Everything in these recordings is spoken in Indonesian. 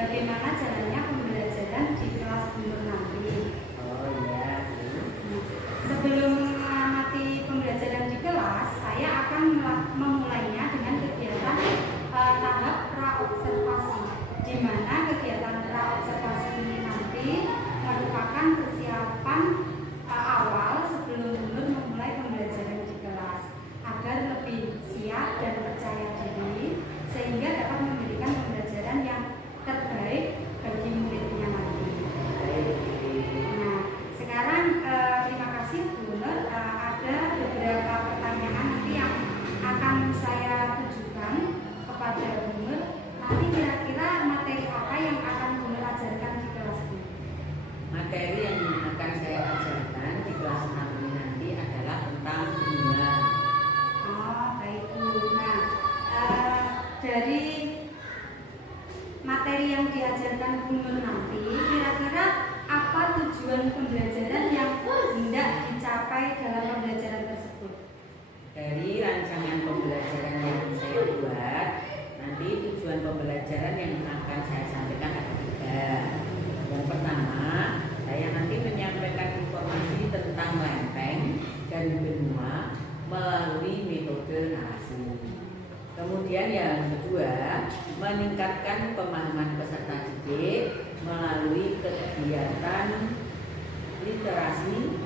bagaimana jalannya pembelajaran di kelas Bunur nanti. Oh iya. Sebelum mengamati pembelajaran di kelas, saya akan memulainya dengan kegiatan tahap praobservasi, di mana kegiatan praobservasi ini nanti merupakan persiapan awal sebelum Bunur memulai pembelajaran di kelas agar lebih siap dan percaya diri sehingga dapat memberikan pembelajaran yang terbaik bagi muridnya nanti. Nah, sekarang terima kasih Bunur. Ada beberapa pertanyaan nanti yang akan saya tujukan kepada Bunur. Nanti kira-kira materi apa yang akan Bunur ajarkan di kelas ini? Materi yang akan saya ajarkan di kelas 6 ini nanti adalah tentang bunga. Oh, baik Bu. Nah, dari materi yang diajarkan Bunur nanti, kira-kira apa tujuan pembelajaran yang hendak dicapai dalam pembelajaran tersebut? Dari rancangan pembelajaran yang saya buat, nanti tujuan pembelajaran yang akan saya sampaikan ada 3. Yang pertama, saya nanti menyampaikan informasi tentang lempeng dan benua melalui metode narasi. Kemudian yang kedua, meningkatkan pemahaman peserta didik melalui kegiatan literasi,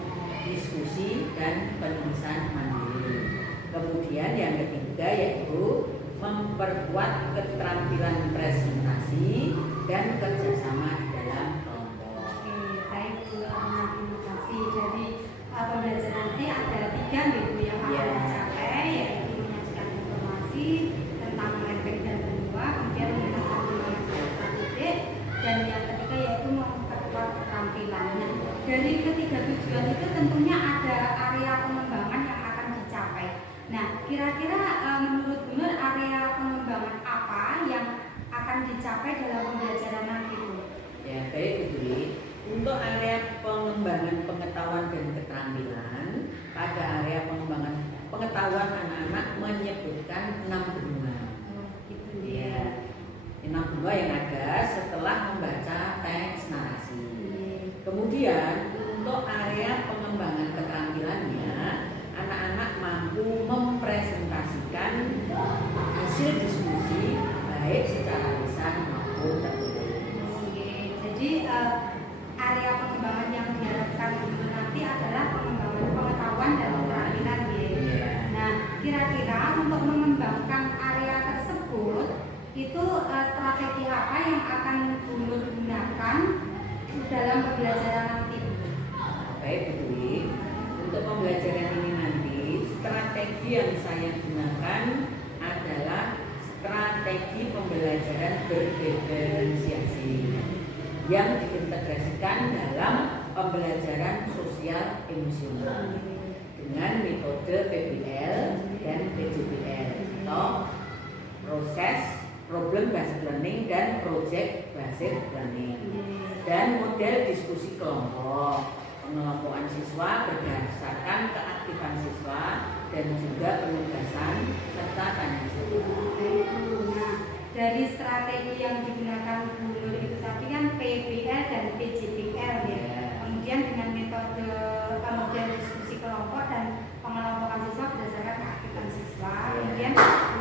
diskusi, dan penulisan mandiri. Kemudian yang ketiga yaitu memperkuat keterampilan presentasi dan kerjasama di dalam kelompok. Oke, baik Bu. Terima kasih. Jadi pembelajaran nanti ada 3 Bu yang akan dicapai, yaitu menyajikan informasi tentang lempeng dan benua, kemudian mengenalkan pemahaman peserta didik, dan yang ketiga yaitu memperkuat keterampilannya. Dari ketiga tujuan itu tentunya ada area pengembangan yang akan dicapai. Nah, kira-kira menurut Bunur area pengembangan apa yang akan dicapai dalam pembelajaran nanti Bu? Ya, baik Bu Dwi. Untuk area pengembangan pengetahuan dan keterampilan, pada area pengembangan pengetahuan anak-anak menyebutkan 6 benua. Oh, gitu Ya, 6 benua yang ada setelah membaca teks narasi. Kemudian untuk area pengembangan keterampilannya, anak-anak mampu mempresentasikan hasil diskusi baik secara lisan maupun tertulis. Oke, jadi area pengembangan yang diharapkan Bunur nanti adalah pengembangan pengetahuan dan keterampilan ya. Nah, kira-kira untuk mengembangkan area tersebut itu strategi apa yang akan Bunur gunakan dalam pembelajaran nanti? Baik Bu Dwi, untuk pembelajaran ini nanti strategi yang saya gunakan adalah strategi pembelajaran berdiferensiasi yang diintegrasikan dalam pembelajaran sosial emosional dengan metode PBL dan PJBL atau proses problem based learning dan project based learning, dan model diskusi kelompok. Pengelompokan siswa berdasarkan keaktifan siswa dan juga penugasan serta tanya jawab. Nah, dari strategi yang digunakan Bunur itu tadi kan PBL dan PJBL ya. Kemudian dengan metode model diskusi kelompok dan pengelompokan siswa berdasarkan keaktifan siswa. Kemudian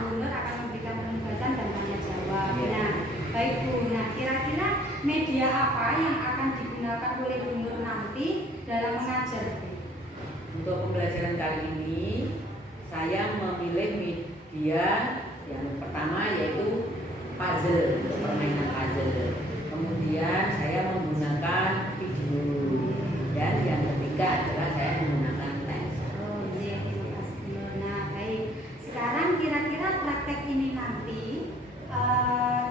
Bunur akan memberikan penugasan dan tanya jawab. Nah, baik Bu. Nah, kira-kira media apa yang akan digunakan oleh Bunur nanti dalam mengajar? Untuk pembelajaran kali ini, saya memilih media yang pertama yaitu puzzle, permainan puzzle. Kemudian saya menggunakan video, dan yang ketiga adalah saya menggunakan teks. Oh iya, terima kasih Bunur. Nah, baik. Sekarang kira-kira praktek ini nanti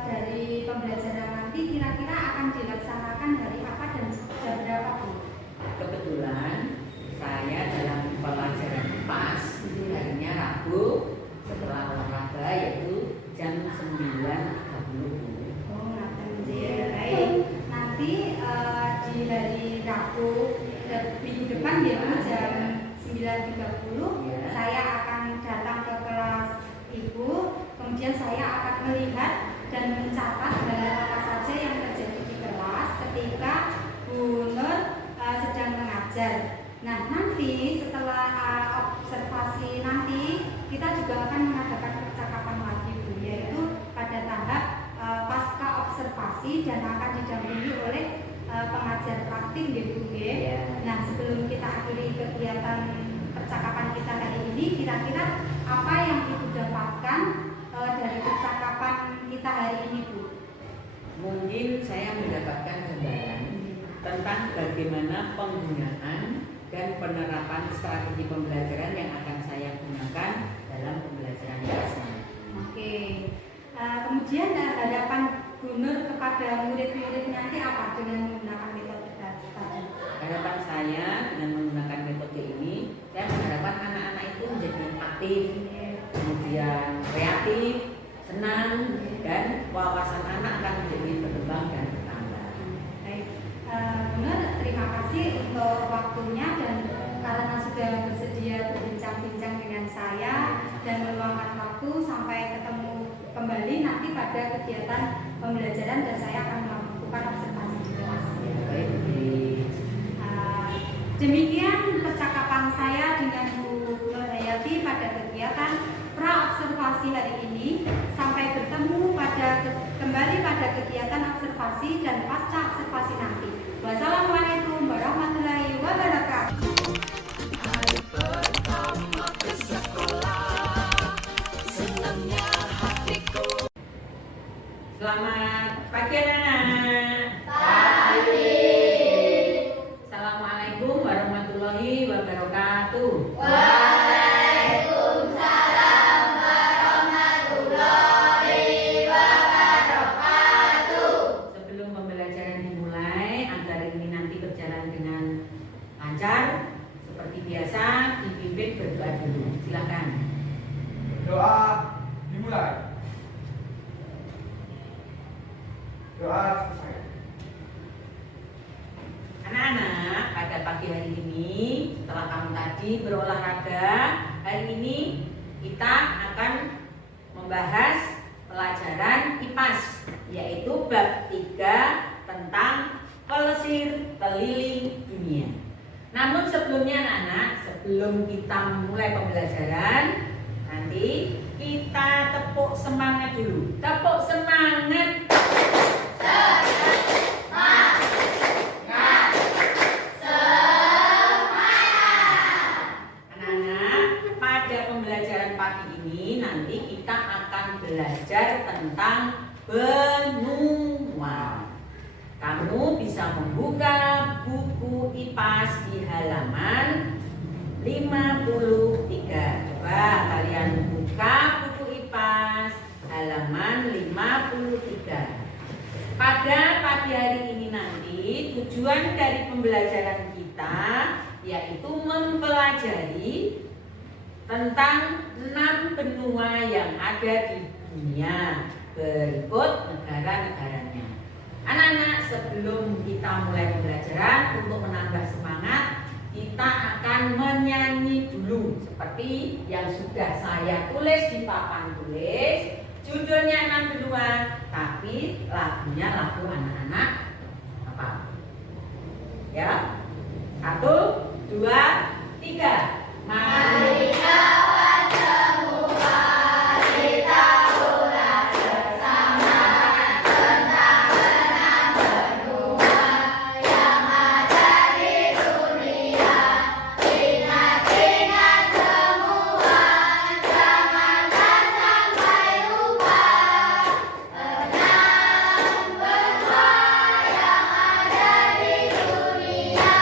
dari pembelajaran nanti kira-kira akan dilaksanakan hari apa dan jam berapa Bu? Kebetulan saya dalam pelajaran PAS harinya Rabu setelah olahraga yaitu jam 9.30. Oh, ngaten. Baik. Nanti di hari Rabu minggu depan ya Bu, jam 9.30 saya akan datang ke kelas Ibu, kemudian saya akan melihat dan mencatat hal apa saja yang observasi dan akan didampingi oleh pengajar praktik gitu ya. Nah, sebelum kita akhiri kegiatan percakapan kita hari ini, kira-kira apa yang Ibu dapatkan dari percakapan kita hari ini, Bu? Mungkin saya mendapatkan gambaran tentang bagaimana penggunaan dan penerapan strategi pembelajaran yang akan saya gunakan dalam pembelajaran kelas 6. Oke. Kemudian harapan Gunur kepada murid-murid nanti apa dengan menggunakan metode tadi? Harapan saya dengan menggunakan metode ini, saya mengharapkan anak-anak itu menjadi aktif, kemudian kreatif, senang, dan wawasan anak akan menjadi berkembang dan bertambah. Baik, Gunur, terima kasih untuk waktunya dan karena sudah bersedia berbincang-bincang dengan saya dan meluangkan waktu. Sampai ketemu kembali nanti pada kegiatan pembelajaran dan saya akan melakukan observasi di kelas. Baik. Demikian percakapan saya dengan Bu Nur Hayati pada kegiatan pra-observasi hari ini. Sampai bertemu kembali pada kegiatan observasi dan pasca observasi nanti. Wassalamualaikum warahmatullahi wabarakatuh. Selamat pagi anak-anak. Pagi. Assalamualaikum warahmatullahi wabarakatuh. Waalaikumsalam warahmatullahi wabarakatuh. Sebelum pembelajaran dimulai, agar ini nanti berjalan dengan lancar, seperti biasa dipimpin berdoa dulu. Silakan. Doa dimulai. Doa selesai. Anak-anak, pada pagi hari ini setelah kamu tadi berolahraga, hari ini kita akan membahas pelajaran IPAS, yaitu bab 3 tentang pelesir keliling dunia. Namun sebelumnya anak-anak, sebelum kita mulai pembelajaran, nanti kita tepuk semangat dulu. Tepuk semangat. Anak-anak, pada pembelajaran pagi ini nanti kita akan belajar tentang benua. Kamu bisa membuka buku IPAS di halaman 53. Coba kalian buka buku IPAS halaman 53. Pada pagi hari ini nanti tujuan dari pembelajaran kita yaitu mempelajari tentang 6 benua yang ada di dunia. Berikut negara-negaranya. Anak-anak, sebelum kita mulai pembelajaran, untuk menambah semangat, kita akan menyanyi dulu seperti yang sudah saya tulis di papan tulis. Judulnya 6 benua, tapi lagunya lagu anak-anak apa? Ya, 1, 2, 3. Mari kawan semua, kita ulas bersama tentang 6 benua yang ada di dunia. Ingat-ingat semua, janganlah sampai lupa. 6 benua yang ada di dunia.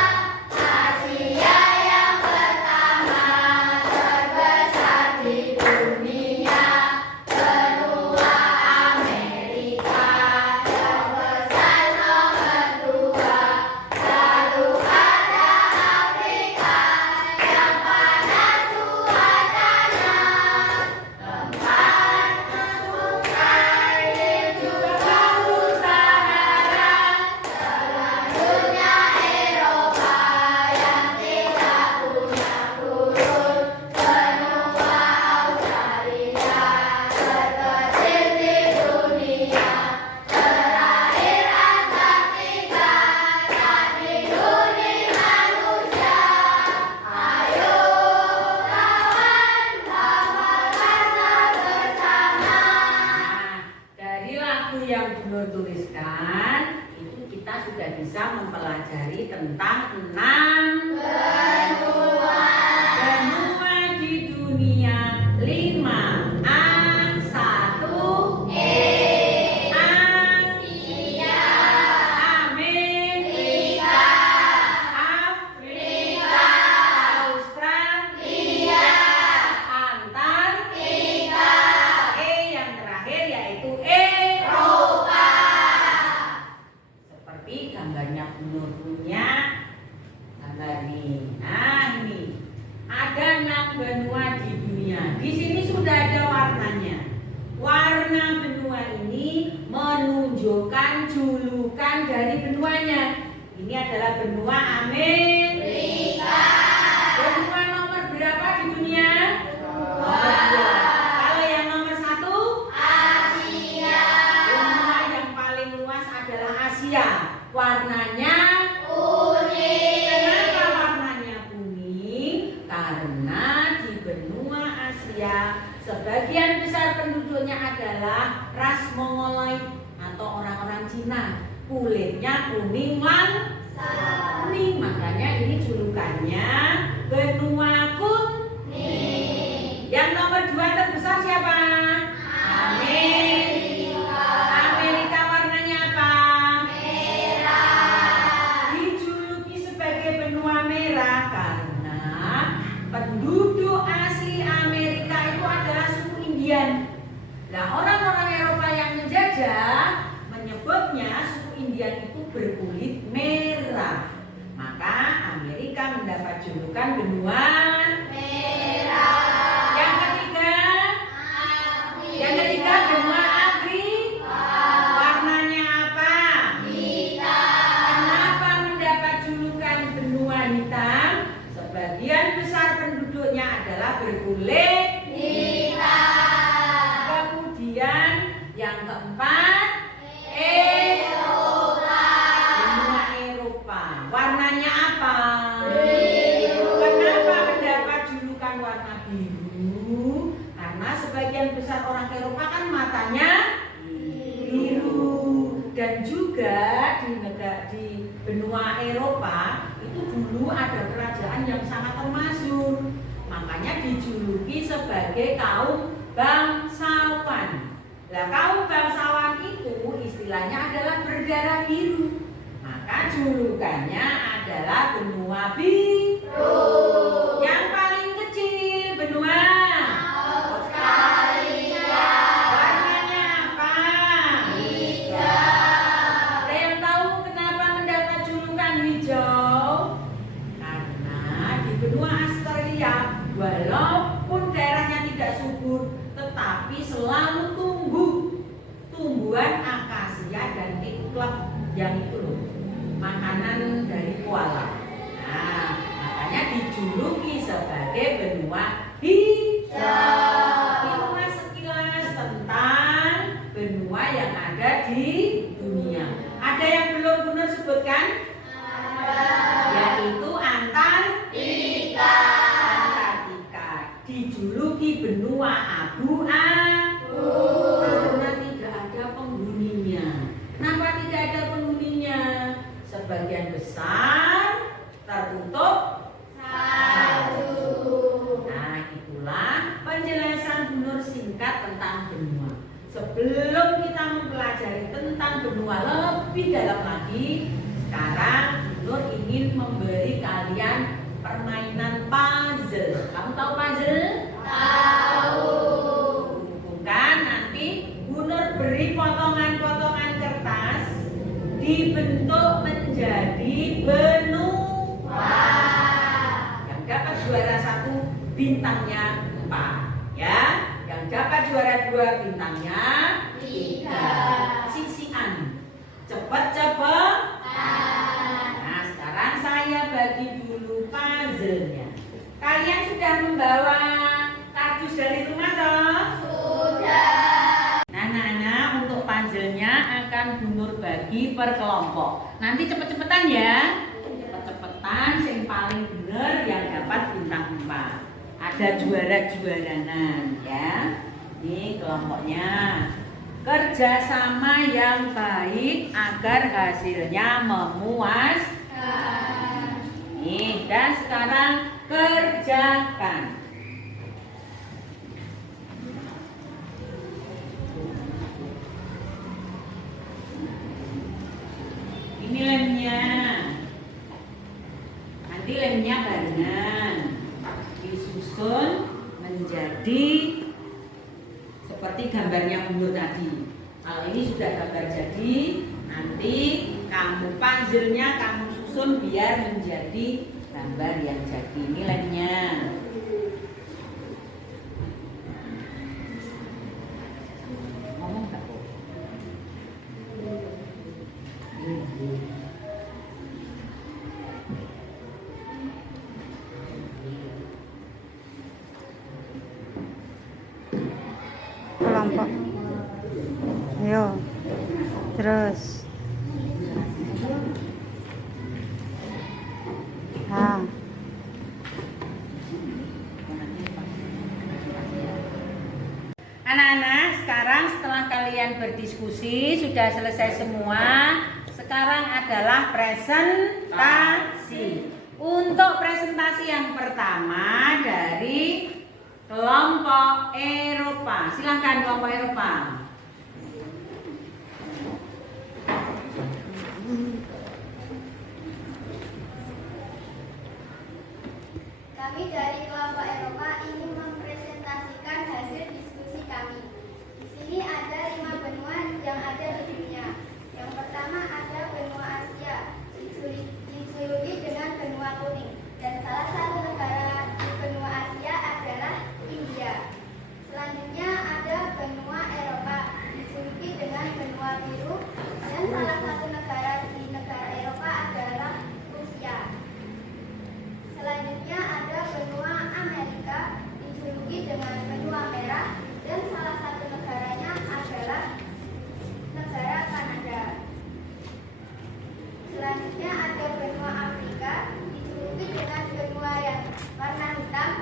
Dan itu kita sudah bisa mempelajari tentang 6 benua di dunia. 5 A, 1 Asia, Amerika, Afrika, Australia, Antartika, yang terakhir yaitu Eropa. Seperti gambarnya Bunur punya gambar nih. Nah, ini ada 6 benua di dunia. Di sini sudah ada warnanya. Warna benua ini menunjukkan julukan dari benuanya. Ini adalah benua Amerika. Benua nomor berapa di dunia? Nomor 2. Kalau yang nomor 1? Asia. Benua yang paling luas adalah Asia. Warnanya Kuning. kenapa warnanya kuning? Karena di benua Asia sebagian besar penduduknya adalah ras Mongoloid atau orang-orang Cina. Kulitnya kuning kuning, makanya ini julukannya benua kuning. Yang nomor 2 terbesar siapa? Amerika. Amerika warnanya apa? Dijuluki sebagai benua merah karena penduduk asli Amerika itu adalah suku Indian. Nah, orang-orang Eropa yang menjajah menyebutnya suku Indian itu berkulit merah. Maka Amerika mendapat julukan benua Merah. Yang ketiga benua Afrika. Warnanya apa? Kenapa mendapat julukan benua hitam? Sebagian besar penduduknya adalah berkulit. Kemudian yang keempat, benua Eropa. Warnanya apa? Kenapa mendapat julukan warna biru? Karena sebagian besar orang Eropa kan matanya biru. Dan juga di benua Eropa itu dulu ada kerajaan yang sangat termasyhur. Makanya dijuluki sebagai kaum bangsawan. Nah, kaum bangsawan itu istilahnya adalah berdarah biru. Maka julukannya adalah benua biru. Yang paling kecil benua Australia. warnanya apa? Ada yang tahu kenapa mendapat julukan hijau? Karena di benua Australia walaupun daerahnya tidak subur, tetapi selalu tumbuh tumbuhan akasia dan eklep yang itu loh, makanan dari koala. Nah, makanya dijuluki sebagai benua hijau. Itulah sekilas tentang benua yang ada di dunia. Ada yang belum benar sebutkan? Yaitu Antartika. Dijuluki benua abu-abu karena tidak ada penghuninya. Kenapa tidak ada penghuninya? Sebagian besar tertutup salju. Nah, itulah penjelasan Bunur singkat tentang benua. Sebelum kita mempelajari tentang benua lebih dalam lagi, sekarang Bunur ingin memberi kalian permainan puzzle. Kamu tahu puzzle? Tahu. Bukan, nanti Bunur beri potongan-potongan kertas dibentuk menjadi benua. Yang dapat juara 1 bintangnya 4, ya. Yang dapat juara 2 bintangnya 3. Sisian. Cepat-cepat. Nah, sekarang saya bagi dulu puzzle-nya. Kalian sudah membawa kardus dari rumah toh? Sudah. Nah, anak-anak, untuk puzzle-nya akan Bunur bagi per kelompok. Nanti cepet-cepetan ya. Cepet-cepetan, yang paling bener yang dapat bintang 4. Ada juara-juaranan ya. Ini kelompoknya. Kerjasama yang baik agar hasilnya memuaskan. Nih, dan sekarang kerjakan. Ini lemnya. Nanti lemnya barengan disusun menjadi seperti gambarnya Bunda tadi. Kalau ini sudah gambar jadi, nanti kamu puzzle-nya kamu susun biar menjadi gambar yang jadi. Ini lemnya. Ngomong nggak, Bu? Kelompok. Ayo. Terus. Nah. Anak-anak, sekarang setelah kalian berdiskusi sudah selesai semua. Sekarang adalah presentasi. Untuk presentasi yang pertama dari kelompok Eropa. Silahkan kelompok Eropa. Kami dari kelompok Eropa ingin mempresentasikan hasil diskusi kami. Di sini ada 5 benua yang ada di dunia. Yang pertama ada benua Asia, dijuluki dengan benua kuning. Dan salah satu negara di benua Asia adalah India. Selanjutnya ada benua Eropa, dijuluki dengan benua biru. Dan salah satu negara di negara Eropa adalah Rusia. Selanjutnya ada benua Amerika, dijuluki dengan benua merah, dan salah satu negaranya adalah negara Kanada. Selanjutnya ada benua Afrika, dijuluki dengan benua yang warna hitam,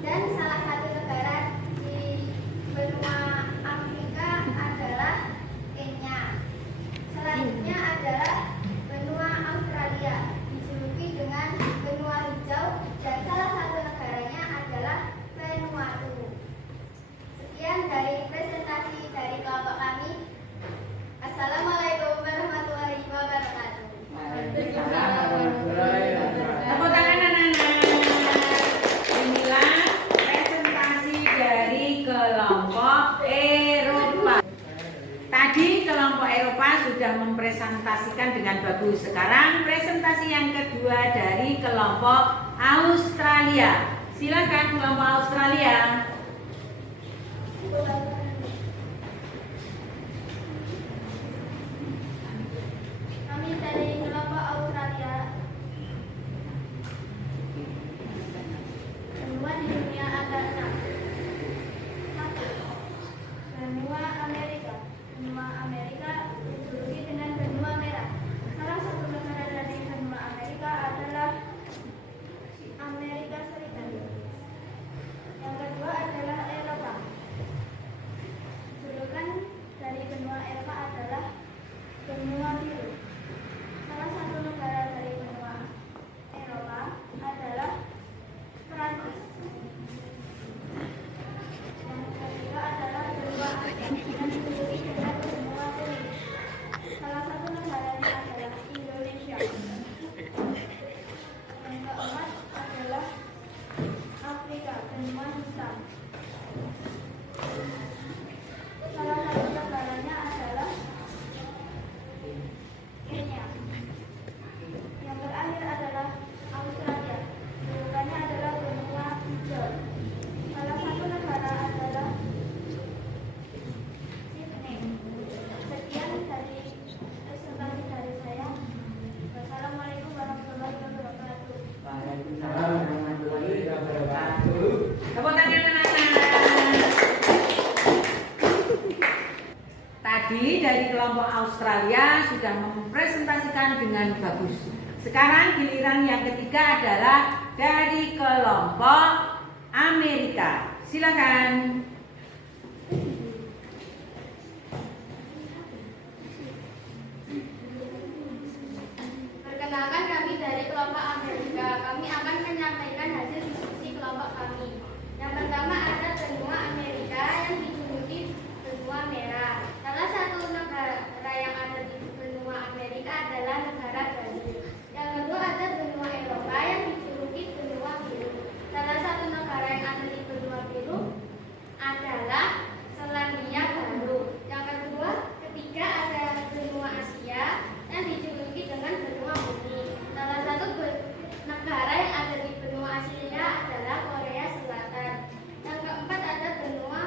dan salah satu negara di benua Afrika adalah Kenya. Selanjutnya adalah benua Australia, dijuluki dengan benua hijau, dan salah satu negaranya adalah Vanuatu. Sekian dari presentasi dari kelompok kami. Assalamualaikum warahmatullahi wabarakatuh. Tepuk tangan anak-anak. Inilah presentasi dari kelompok Eropa. Tadi kelompok Eropa sudah mempresentasikan dengan bagus. Sekarang presentasi yang kedua dari kelompok Australia. Silakan kelompok Australia. Kami dari kelompok Australia. Benua di dunia ada 6. 1. Benua Amerika. Benua Amerika dijuluki dengan benua merah. Salah satu negara dari benua Amerika adalah Amerika Serikat. Yang kedua adalah Eropa. Julukan dari benua Eropa adalah benua biru. Salah satu negara dari benua Eropa adalah Prancis. Yang ketiga adalah benua Asia dan dijuluki dengan benua kuning. Salah satu negaranya adalah Indonesia. Yang keempat adalah Afrika, benua hitam. Salah satu negaranya adalah Kenya. Yang terakhir adalah Australia. Julukannya adalah benua hijau. Salah satu negara adalah Sydney. Sekian dari presentasi dari saya. Wassalamualaikum warahmatullahi wabarakatuh. Waalaikumsalam warahmatullahi wabarakatuh. Tepuk tangan anak-anak. Tadi dari kelompok Australia sudah mempresentasikan dengan bagus. Sekarang giliran yang ketiga adalah dari kelompok Amerika. Silakan. Perkenalkan, kami dari kelompok Amerika. Kami akan menyampaikan hasil diskusi kelompok kami. Yang pertama ada benua Amerika yang dijuluki benua merah. Salah satu negara yang ada di benua Amerika adalah negara Brazil. Yang kedua ada benua Eropa yang dijuluki benua biru. Salah satu negara yang ada di benua biru adalah Selandia Baru. Yang ketiga ada benua Asia yang dijuluki dengan benua bumi. Salah satu negara yang ada di benua Asia adalah Korea Selatan. Yang keempat ada benua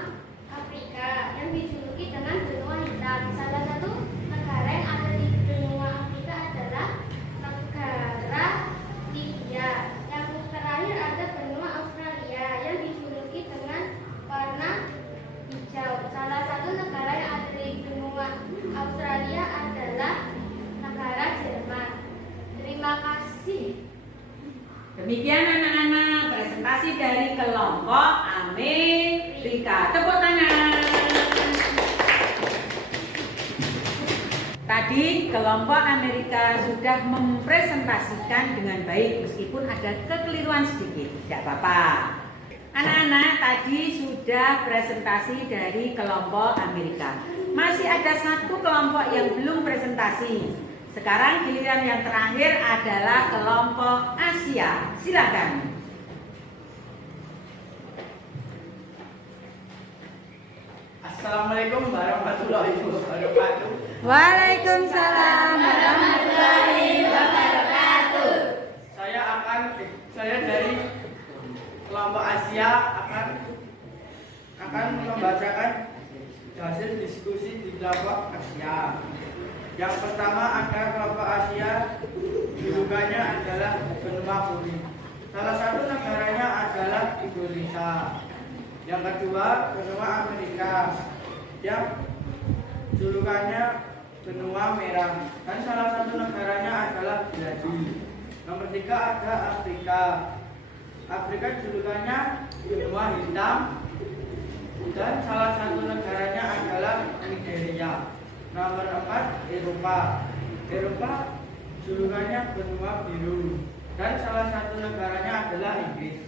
Afrika yang dijuluki dengan benua hitam. Salah satu negara yang ada di benua Afrika adalah negara Libya. Yang terakhir ada benua Australia yang dijuluki dengan warna hijau. Salah satu negara yang ada di benua Australia adalah negara Jerman. Terima kasih. Demikian anak-anak presentasi dari kelompok Amerika. Tepuk tangan. Tadi kelompok Amerika sudah mempresentasikan dengan baik meskipun ada kekeliruan sedikit. Tidak apa-apa. Anak-anak tadi sudah presentasi dari kelompok Amerika. Masih ada satu kelompok yang belum presentasi. Sekarang giliran yang terakhir adalah kelompok Asia. Silakan. Assalamualaikum warahmatullahi wabarakatuh. Waalaikumsalam warahmatullahi wabarakatuh. Saya dari kelompok Asia akan membacakan hasil diskusi di kelompok Asia. Yang pertama ada kelompok Asia, julukannya adalah benua kuning. Salah satu negaranya adalah Indonesia. Yang kedua benua Amerika, yang julukannya benua merah. Dan salah satu negaranya adalah Brazil. Nomor tiga ada Afrika. Afrika julukannya benua hitam. Dan salah satu negaranya adalah Nigeria. Nomor 4 Eropa. Eropa julukannya benua biru. Dan salah satu negaranya adalah Inggris.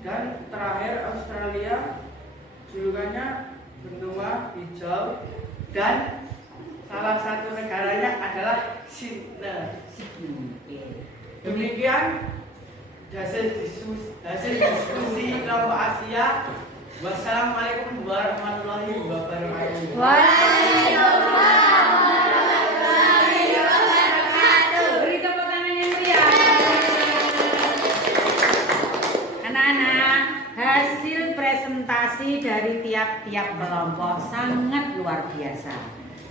Dan terakhir Australia, julukannya benua hijau. Dan salah satu negaranya adalah Sydney. Demikian hasil diskusi kelompok Asia. Wassalamualaikum warahmatullahi wabarakatuh. Waalaikumsalam warahmatullahi wabarakatuh. Beri tepuk tangan yang meriah. Anak-anak, hasil presentasi dari tiap-tiap kelompok sangat luar biasa.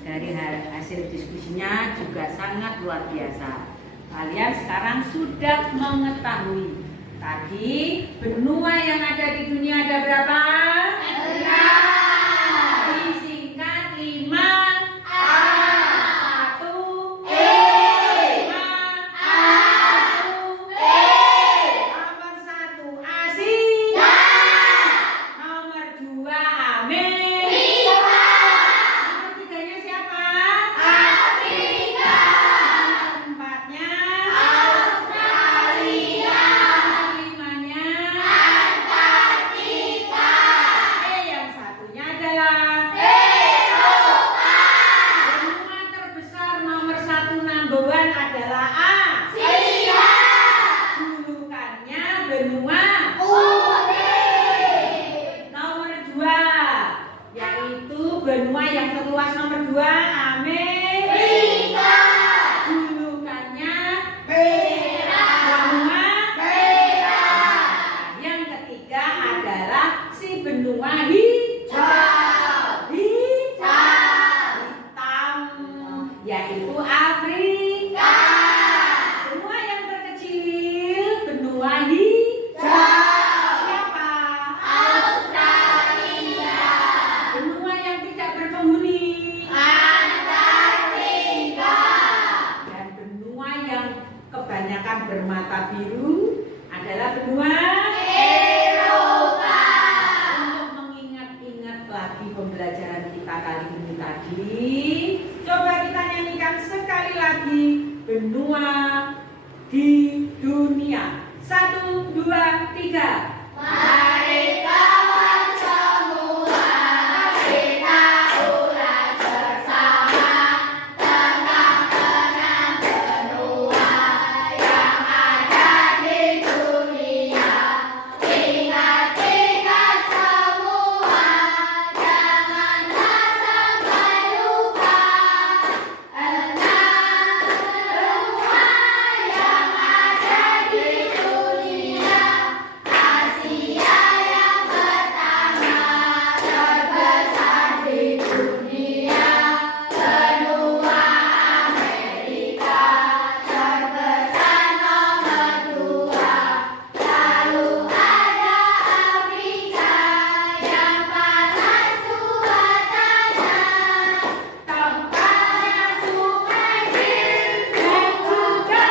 Dari hasil diskusinya juga sangat luar biasa. Kalian sekarang sudah mengetahui tadi benua yang ada di dunia ada berapa? 6. Disingkat 5. A. 1. E. 5. A. 1. E. Nomor 1 Asia. Nomor 2 Amerika. Nomor 3-nya siapa? Afrika. Nomor 4-nya Australia. Nomor 5-nya Antartika. Yang satunya adalah Eropa. Benua terbesar nomor 1 number 1 adalah Asia. Julukannya benua kuning. Nomor 2 yaitu benua yang terluas nomor 2 Amerika. Julukannya merah. Benua merah. Yang ketiga adalah si benua hijau. Hitam yaitu Afrika. Benua yang terkecil benua hijau. Siapa? Australia. Benua yang tidak berpenghuni Antartika. Dan benua yang kebanyakan bermata biru adalah benua Eropa. Untuk mengingat-ingat lagi pembelajaran kita kali ini tadi, coba kita nyanyikan sekali lagi benua di dunia. 1, 2, 3. Mari kawan semua, kita ulas bersama tentang enam benua yang ada di dunia. Ingat-ingat semua, janganlah sampai lupa. Enam benua yang ada di dunia. Asia yang pertama terbesar di dunia. Benua Amerika terbesar nomor 2. Lalu ada Afrika yang panas cuacanya. Tempatnya Sungai Nil dan juga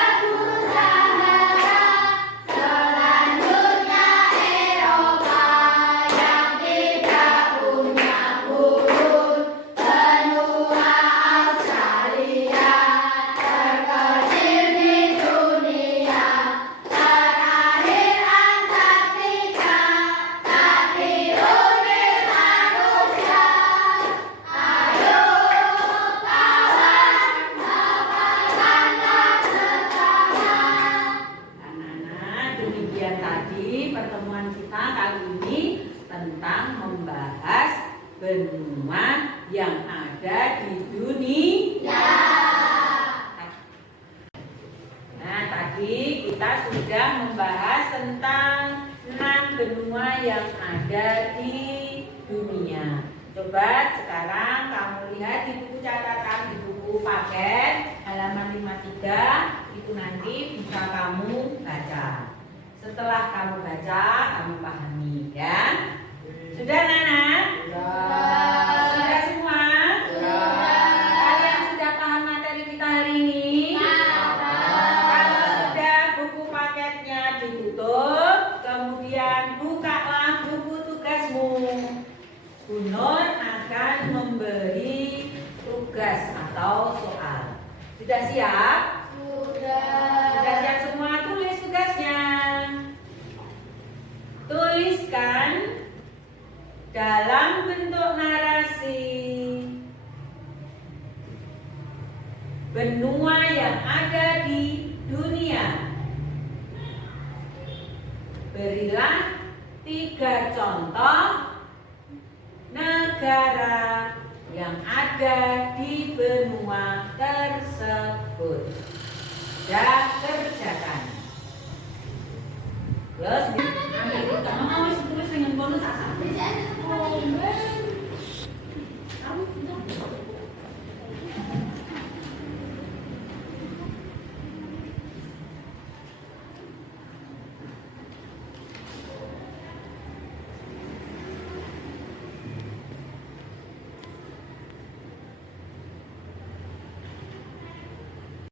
Sahara. Selanjutnya Eropa yang tidak punya gurun. Benua Australia terkecil di dunia. Terakhir Antartika, tapi unik manusia. Ayo kawan, hafalkanlah bersama. Anak-anak, demikian tadi pertemuan kita kali ini tentang membahas benua yang ada di dunia. Nah, tadi kita sudah membahas tentang 6 benua yang ada di dunia. Coba sekarang kamu lihat di buku catatan, di buku paket halaman 53, itu nanti bisa kamu baca. Setelah kamu baca, kamu pahami ya. Sudah Nana? Sudah semua? Kalian sudah paham materi kita hari ini? Kalau sudah, buku paketnya ditutup, kemudian bukalah buku tugasmu. Bu Nur akan memberi tugas atau soal. Sudah siap? Sudah siap semua? Tulis tugasnya. Tuliskan dalam bentuk narasi benua yang ada di dunia. Berilah 3 contoh negara yang ada di benua tersebut. Sudah kerjakan. Terus ambil itu, kamu mau tulis dengan bonus asal.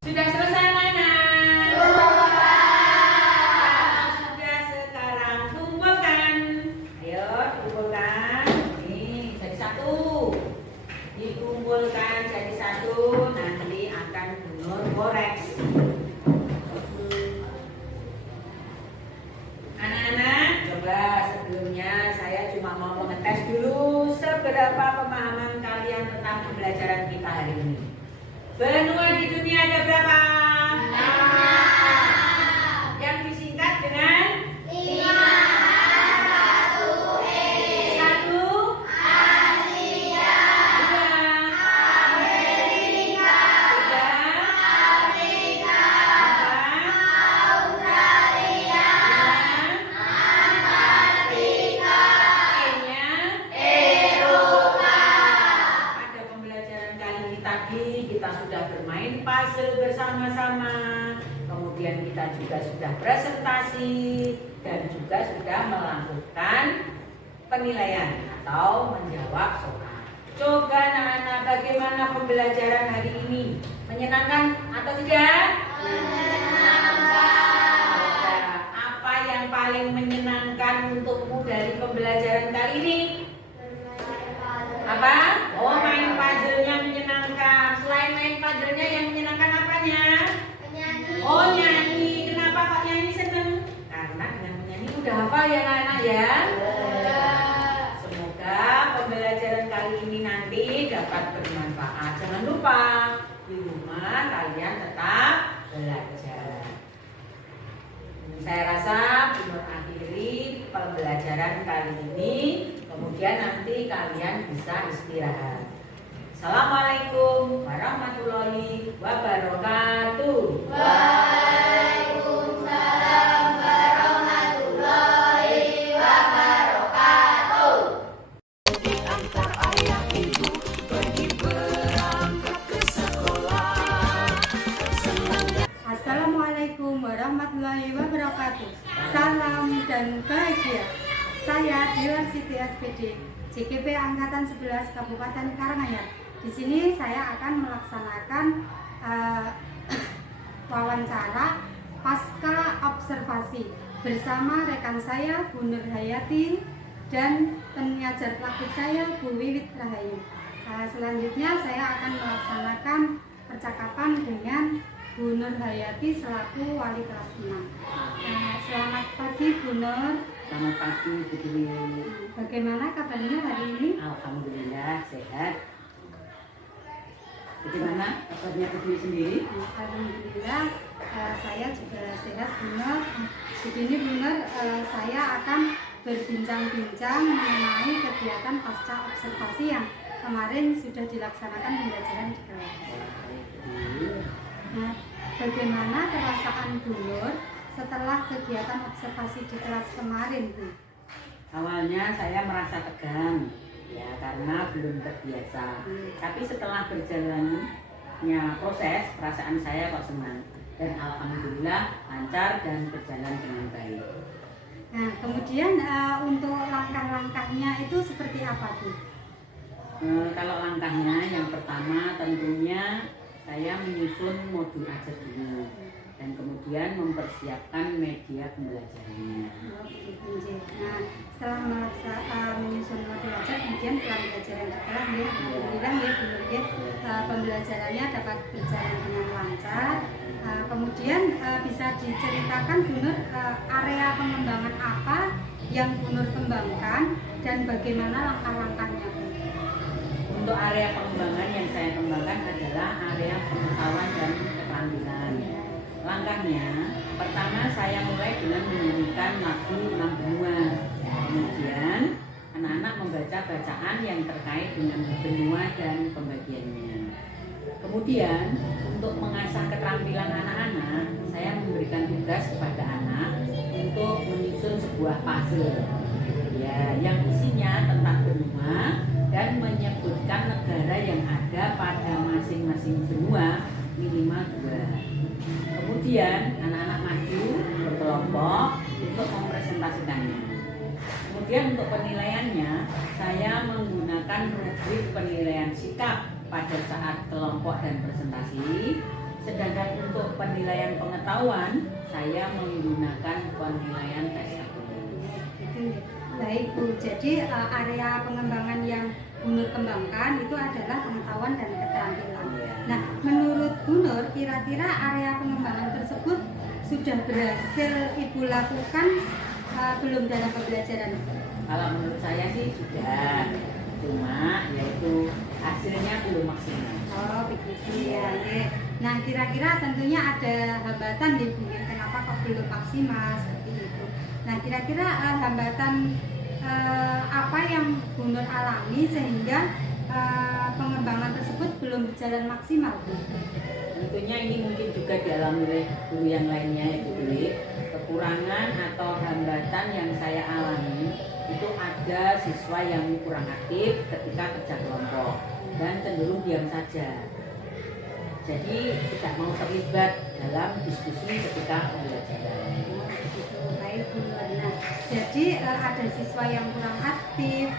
Sudah selesai mana? Sudah, sekarang kumpulkan. Ayo kumpulkan. Nih jadi 1. Dikumpulkan jadi 1. Nanti akan Bunur koreksi. Anak-anak, coba sebelumnya saya cuma mau mengetes dulu seberapa pemahaman kalian tentang pembelajaran kita hari ini. Benua di dunia ada berapa? Yang disingkat dengan 1. Asia, 2. Amerika, 3. Australia, Antartika, Eropa. Pada pembelajaran kali ini tadi kita sudah bermain puzzle bersama-sama. Kemudian kita juga sudah presentasi dan juga sudah melakukan penilaian atau menjawab soal. Coba anak-anak, bagaimana pembelajaran hari ini? Menyenangkan atau tidak? Menyenangkan. Apa yang paling menyenangkan untukmu dari pembelajaran kali ini? Apa? Oh, main puzzle-nya menyenangkan. Selain main puzzle-nya yang menyenangkan apanya? ya? Semoga pembelajaran kali ini nanti dapat bermanfaat. Jangan lupa di rumah kalian tetap belajar. Saya rasa belum akhiri pembelajaran kali ini, kemudian nanti kalian bisa istirahat. Assalamualaikum warahmatullahi wabarakatuh. Waalaikumsalam warahmatullahi wabarakatuh. Assalamualaikum warahmatullahi wabarakatuh. Salam dan bahagia. Saya Dewan Siti SPD, JKP Angkatan 11 Kabupaten Karanganyar. Di sini saya akan melaksanakan wawancara pasca observasi bersama rekan saya Bu Nur Hayati dan pengajar praktik saya Bu Wiwit Rahayu. Selanjutnya saya akan melaksanakan percakapan dengan Bu Nur Hayati selaku wali kelas 6. Selamat pagi Bu Nur. Selamat pagi Bu Dewi. Bagaimana kabarnya hari ini? Alhamdulillah sehat. Bagaimana kabarnya Bu Dewi sendiri? Alhamdulillah saya juga sehat Bu Nur. Begini Bu Nur, saya akan berbincang-bincang mengenai kegiatan pasca observasi yang kemarin sudah dilaksanakan pembelajaran di kelas. Nah, bagaimana perasaan Bu Nur setelah kegiatan observasi di kelas kemarin Bu? Awalnya saya merasa tegang, ya karena belum terbiasa. Tapi setelah berjalannya proses, perasaan saya kok senang. Dan alhamdulillah lancar dan berjalan dengan baik. Nah, kemudian untuk langkah-langkahnya itu seperti apa Bu? Kalau langkahnya yang pertama tentunya saya menyusun modul ajar dulu dan kemudian mempersiapkan media pembelajarannya. Nah, setelah menyusun modul ajar, kemudian pembelajaran di kelas, ya, alhamdulillah ya Bu Nur, ya, pembelajarannya dapat berjalan dengan lancar. Kemudian bisa diceritakan Bu Nur area pengembangan apa yang Bu Nur kembangkan dan bagaimana langkah-langkahnya Bu? Untuk area pengembangan yang saya kembangkan adalah area pengetahuan dan keterampilan. Langkahnya, pertama saya mulai dengan menyanyikan lagu 6 benua. Kemudian anak-anak membaca bacaan yang terkait dengan benua dan pembagiannya. Kemudian untuk mengasah keterampilan anak-anak, saya memberikan tugas kepada anak untuk menyusun sebuah puzzle, ya, yang isinya tentang benua dan menyebutkan negara yang ada pada masing-masing benua minimal 2. Kemudian anak-anak maju berkelompok untuk mempresentasikannya. Kemudian untuk penilaiannya, saya menggunakan rubrik penilaian sikap pada saat kelompok dan presentasi. Sedangkan untuk penilaian pengetahuan, saya menggunakan penilaian tes aplikasi. Baik Bu, jadi area pengembangan yang Bu Nur kembangkan itu adalah pengetahuan dan keterampilan. Nah, menurut Bu Nur, kira-kira area pengembangan tersebut sudah berhasil Ibu lakukan belum dalam pembelajaran? Kalau menurut saya sih sudah, cuma yaitu hasilnya belum maksimal. Oh begitu ya. Nah, kira-kira tentunya ada hambatan ya Bu, kenapa kok belum maksimal seperti itu? Nah, kira-kira hambatan apa yang Bu Nur alami sehingga pengembangan tersebut belum berjalan maksimal Bu? Tentunya ini mungkin juga dialami oleh guru yang lainnya ya Bu Dewi. Kekurangan atau hambatan yang saya alami itu ada siswa yang kurang aktif ketika kerja kelompok dan cenderung diam saja. Jadi tidak mau terlibat dalam diskusi ketika pembelajaran. Baik Bu Nur. Nah, jadi ada siswa yang kurang aktif,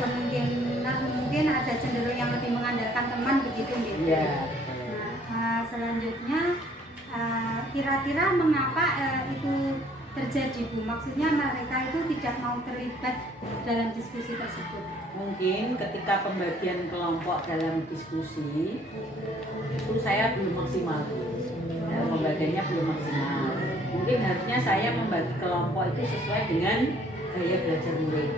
mungkin ada cenderung yang lebih mengandalkan teman begitu gitu. Iya. Nah, selanjutnya kira-kira mengapa itu terjadi Bu? Maksudnya mereka itu tidak mau terlibat dalam diskusi tersebut. Mungkin ketika pembagian kelompok dalam diskusi itu saya belum maksimal. Dalam pembagiannya belum maksimal. Mungkin harusnya saya membagi kelompok itu sesuai dengan gaya belajar murid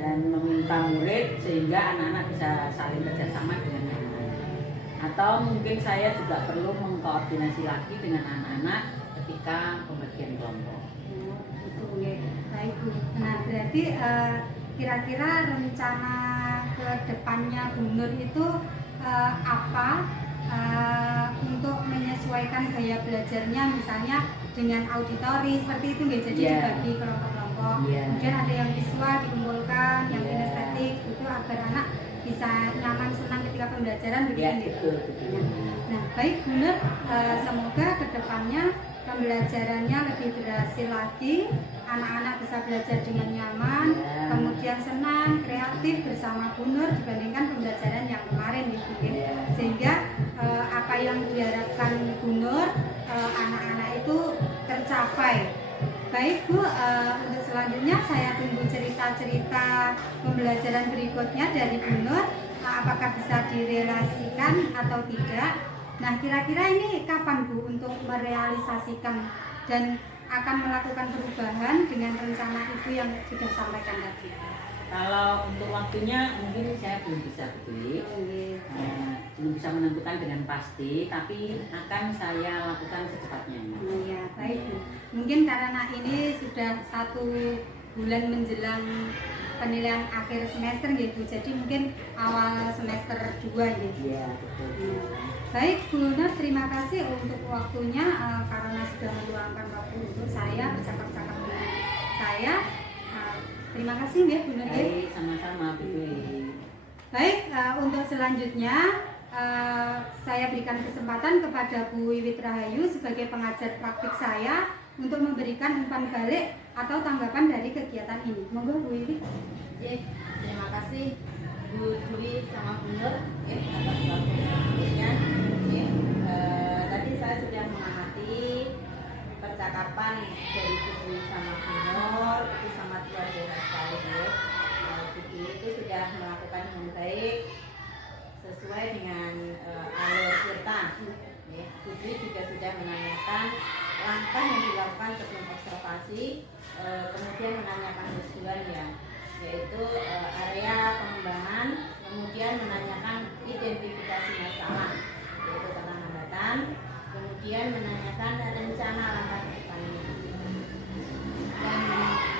dan meminta murid sehingga anak-anak bisa saling kerjasama dengan yang lain. Atau mungkin saya juga perlu mengkoordinasi lagi dengan anak-anak ketika pembagian kelompok. Itu baik Bu. Nah berarti kira-kira rencana ke depannya Bu Nur itu apa untuk menyesuaikan gaya belajarnya, misalnya dengan auditori seperti itu nggak, jadi dibagi kelompok-kelompok. Kemudian ada yang visual dikumpulkan, yang kinestetik itu agar anak bisa nyaman senang ketika pembelajaran begitu. Nah baik Bu Nur, semoga ke depannya pembelajarannya lebih berhasil lagi, anak-anak bisa belajar dengan nyaman, kemudian senang, kreatif bersama Bu Nur dibandingkan pembelajaran yang kemarin gitu ya. Sehingga apa yang diharapkan Bu Nur, anak-anak itu tercapai. Baik Bu, untuk selanjutnya saya tunggu cerita-cerita pembelajaran berikutnya dari Bu Nur, apakah bisa direalisasikan atau tidak. Nah kira-kira ini kapan Bu untuk merealisasikan dan akan melakukan perubahan dengan rencana itu yang sudah sampaikan tadi? Kalau untuk waktunya mungkin saya belum bisa pilih, belum bisa menentukan dengan pasti, tapi akan saya lakukan secepatnya. Ya baik Bu, mungkin karena ini sudah 1 bulan menjelang penilaian akhir semester gitu, jadi mungkin awal semester 2 gitu. Iya betul. Baik Bu Nur, terima kasih untuk waktunya karena sudah meluangkan waktu untuk saya bercakap-cakap dengan saya. Terima kasih ya Bu Nur. Baik, sama-sama Bu. Baik, untuk selanjutnya saya berikan kesempatan kepada Bu Wiwit Rahayu sebagai pengajar praktik saya untuk memberikan umpan balik atau tanggapan dari kegiatan ini. Monggo Bu Wiwit. Terima kasih Bu Dwi sama Bu Nur atas waktunya. Tadi saya sudah mengamati percakapan dari Bu Dwi sama Bu Nur, itu sangat luar biasa sekali Bu. Bu Dwi itu sudah melakukan dengan baik sesuai dengan alur kita. Bu Dwi juga sudah menanyakan langkah yang dilakukan sebelum observasi, kemudian menanyakan tujuannya, yaitu area pengembangan, kemudian menanyakan identifikasi masalah, yaitu tentang hambatan, kemudian menanyakan rencana langkah ke depannya, dan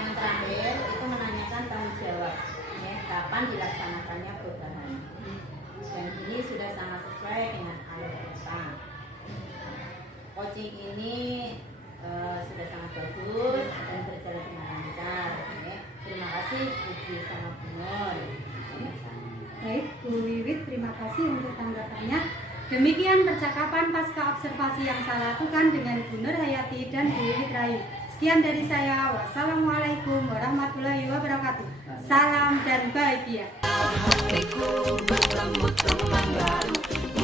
yang terakhir itu menanyakan tanggung jawab, kapan dilaksanakannya perubahan. Dan ini sudah sangat sesuai dengan alur kita. Coaching ini sudah sangat bagus dan berjalan dengan lancar. Terima kasih Bu Dwi sama Bu Nur. Baik Bu Wiwit, terima kasih untuk tanggapannya. Demikian percakapan pasca observasi yang saya lakukan dengan Bu Nur Hayati dan Bu Wiwit Rahayu. Sekian dari saya. Wassalamualaikum warahmatullahi wabarakatuh. Salam dan bahagia. Hatiku bertemu teman baru.